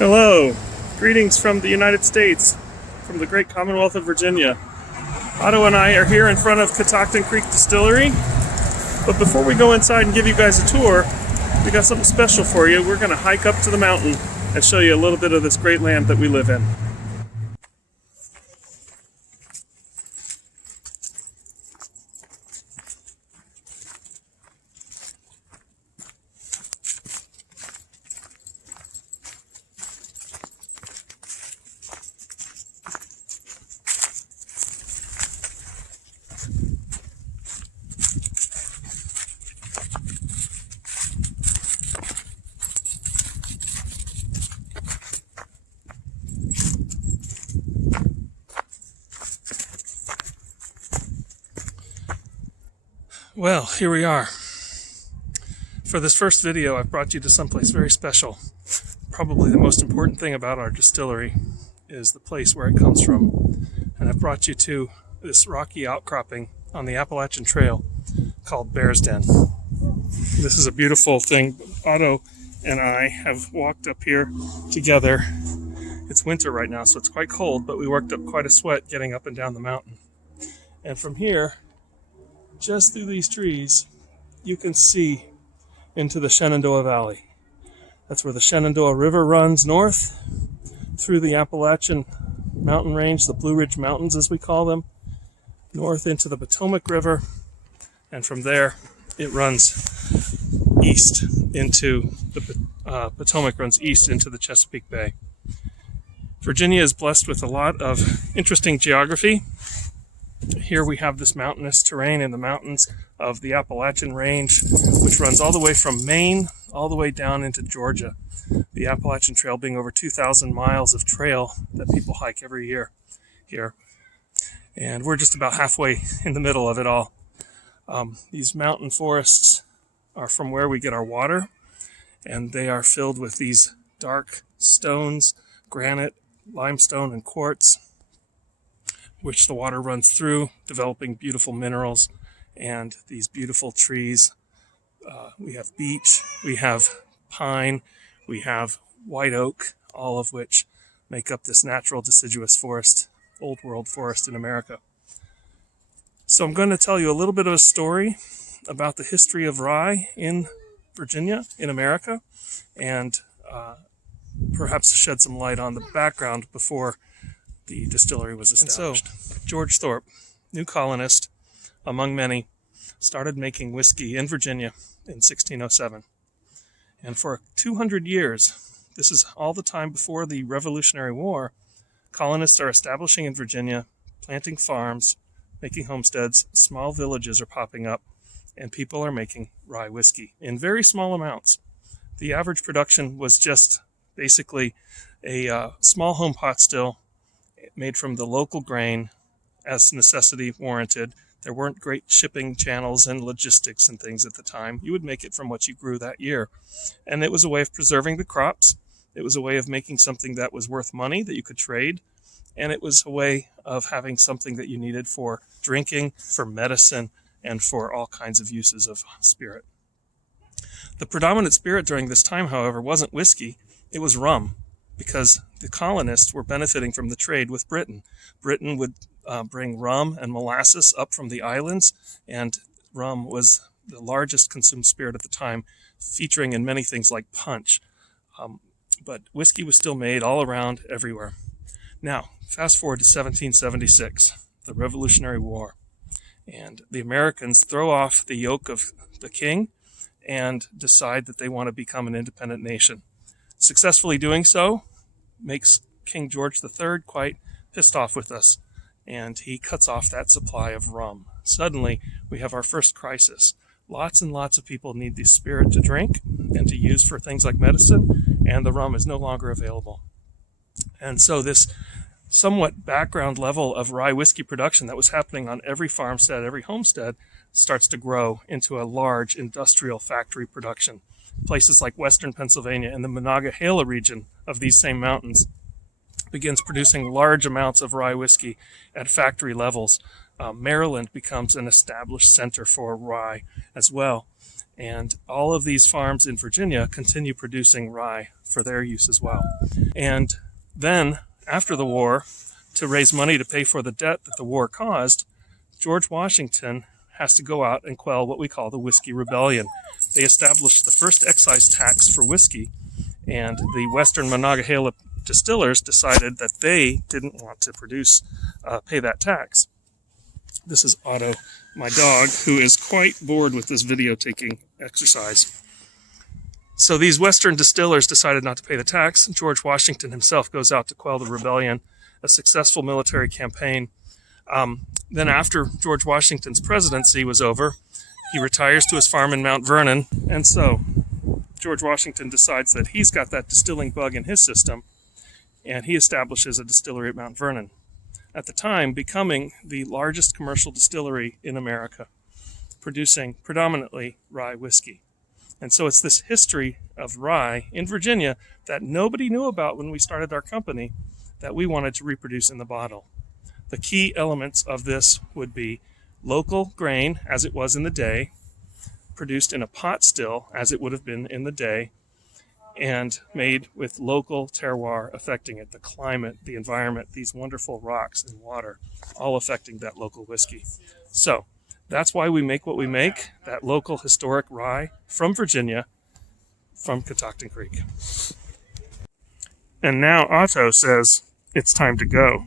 Hello, greetings from the United States, from the great Commonwealth of Virginia. Otto and I are here in front of Catoctin Creek Distillery, but before we go inside and give you guys a tour, we got something special for you. We're going to hike up to the mountain and show you a little bit of this great land that we live in. Well, here we are. For this first video, I've brought you to someplace very special. Probably the most important thing about our distillery is the place where it comes from. And I've brought you to this rocky outcropping on the Appalachian Trail called Bear's Den. This is a beautiful thing. Otto and I have walked up here together. It's winter right now, so it's quite cold, but we worked up quite a sweat getting up and down the mountain. And from here, just through these trees, you can see into the Shenandoah Valley. That's where the Shenandoah River runs north through the Appalachian mountain range, the Blue Ridge Mountains as we call them, north into the Potomac River, and from there it runs east into the Potomac runs east into the Chesapeake Bay. Virginia is blessed with a lot of interesting geography. Here we have this mountainous terrain in the mountains of the Appalachian Range, which runs all the way from Maine all the way down into Georgia. The Appalachian Trail being over 2,000 miles of trail that people hike every year here. And we're just about halfway in the middle of it all. These mountain forests are from where we get our water, and they are filled with these dark stones, granite, limestone, and quartz, which the water runs through, developing beautiful minerals and these beautiful trees. We have beech, we have pine, we have white oak, all of which make up this natural deciduous forest, old world forest in America. So I'm going to tell you a little bit of a story about the history of rye in Virginia, in America, and perhaps shed some light on the background before the distillery was established. And so, George Thorpe, new colonist, among many, started making whiskey in Virginia in 1607. And for 200 years, this is all the time before the Revolutionary War, colonists are establishing in Virginia, planting farms, making homesteads, small villages are popping up, and people are making rye whiskey in very small amounts. The average production was just basically a small home pot still, made from the local grain as necessity warranted. There weren't great shipping channels and logistics and things at the time. You would make it from what you grew that year. And it was a way of preserving the crops. It was a way of making something that was worth money that you could trade. And it was a way of having something that you needed for drinking, for medicine, and for all kinds of uses of spirit. The predominant spirit during this time, however, wasn't whiskey. It was rum, because the colonists were benefiting from the trade with Britain. Britain would bring rum and molasses up from the islands, and rum was the largest consumed spirit at the time, featuring in many things like punch. But whiskey was still made all around, everywhere. Now, fast forward to 1776, the Revolutionary War, and the Americans throw off the yoke of the king and decide that they want to become an independent nation. Successfully doing so makes King George III quite pissed off with us, and he cuts off that supply of rum. Suddenly, we have our first crisis. Lots and lots of people need the spirit to drink and to use for things like medicine, and the rum is no longer available. And so this somewhat background level of rye whiskey production that was happening on every farmstead, every homestead, starts to grow into a large industrial factory production. Places like western Pennsylvania and the Monongahela region of these same mountains begins producing large amounts of rye whiskey at factory levels. Maryland becomes an established center for rye as well. And all of these farms in Virginia continue producing rye for their use as well. And then, after the war, to raise money to pay for the debt that the war caused, George Washington has to go out and quell what we call the Whiskey Rebellion. They established the first excise tax for whiskey, and the Western Monongahela distillers decided that they didn't want to pay that tax. This is Otto, my dog, who is quite bored with this video taking exercise. So these Western distillers decided not to pay the tax. George Washington himself goes out to quell the rebellion, a successful military campaign. Then after George Washington's presidency was over, he retires to his farm in Mount Vernon. And so George Washington decides that he's got that distilling bug in his system, and he establishes a distillery at Mount Vernon, at the time becoming the largest commercial distillery in America, producing predominantly rye whiskey. And so it's this history of rye in Virginia that nobody knew about when we started our company that we wanted to reproduce in the bottle. The key elements of this would be local grain, as it was in the day, produced in a pot still, as it would have been in the day, and made with local terroir affecting it, the climate, the environment, these wonderful rocks and water, all affecting that local whiskey. So that's why we make what we make, that local historic rye from Virginia, from Catoctin Creek. And now Otto says it's time to go.